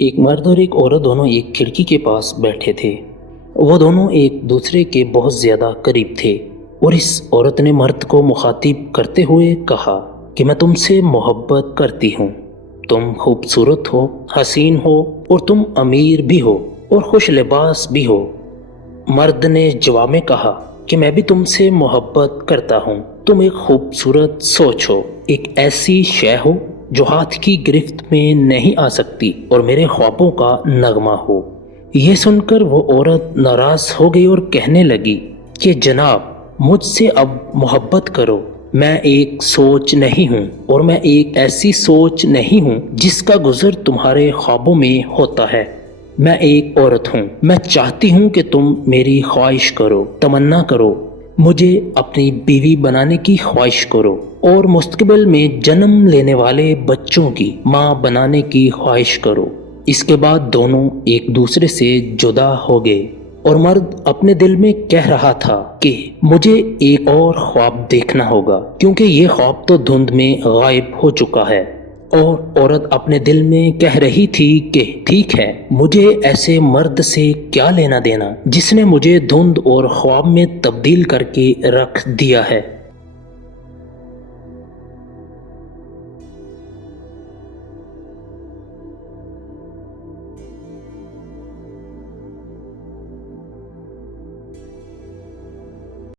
ایک مرد اور ایک عورت دونوں ایک کھڑکی کے پاس بیٹھے تھے۔ وہ دونوں ایک دوسرے کے بہت زیادہ قریب تھے اور اس عورت نے مرد کو مخاطب کرتے ہوئے کہا کہ میں تم سے محبت کرتی ہوں۔ تم خوبصورت ہو، حسین ہو اور تم امیر بھی ہو اور خوش لباس بھی ہو۔ مرد نے جواب میں کہا کہ میں بھی تم سے محبت کرتا ہوں۔ تم ایک خوبصورت سوچ ہو، ایک ایسی شے ہو جو ہاتھ کی گرفت میں نہیں آ سکتی اور میرے خوابوں کا نغمہ ہو۔ یہ سن کر وہ عورت ناراض ہو گئی اور کہنے لگی کہ جناب مجھ سے اب محبت کرو۔ میں ایک سوچ نہیں ہوں اور میں ایک ایسی سوچ نہیں ہوں جس کا گزر تمہارے خوابوں میں ہوتا ہے۔ میں ایک عورت ہوں۔ میں چاہتی ہوں کہ تم میری خواہش کرو، تمنا کرو، مجھے اپنی بیوی بنانے کی خواہش کرو اور مستقبل میں جنم لینے والے بچوں کی ماں بنانے کی خواہش کرو۔ اس کے بعد دونوں ایک دوسرے سے جدا ہو گئے اور مرد اپنے دل میں کہہ رہا تھا کہ مجھے ایک اور خواب دیکھنا ہوگا کیونکہ یہ خواب تو دھند میں غائب ہو چکا ہے، اور عورت اپنے دل میں کہہ رہی تھی کہ ٹھیک ہے، مجھے ایسے مرد سے کیا لینا دینا جس نے مجھے دھند اور خواب میں تبدیل کر کے رکھ دیا ہے۔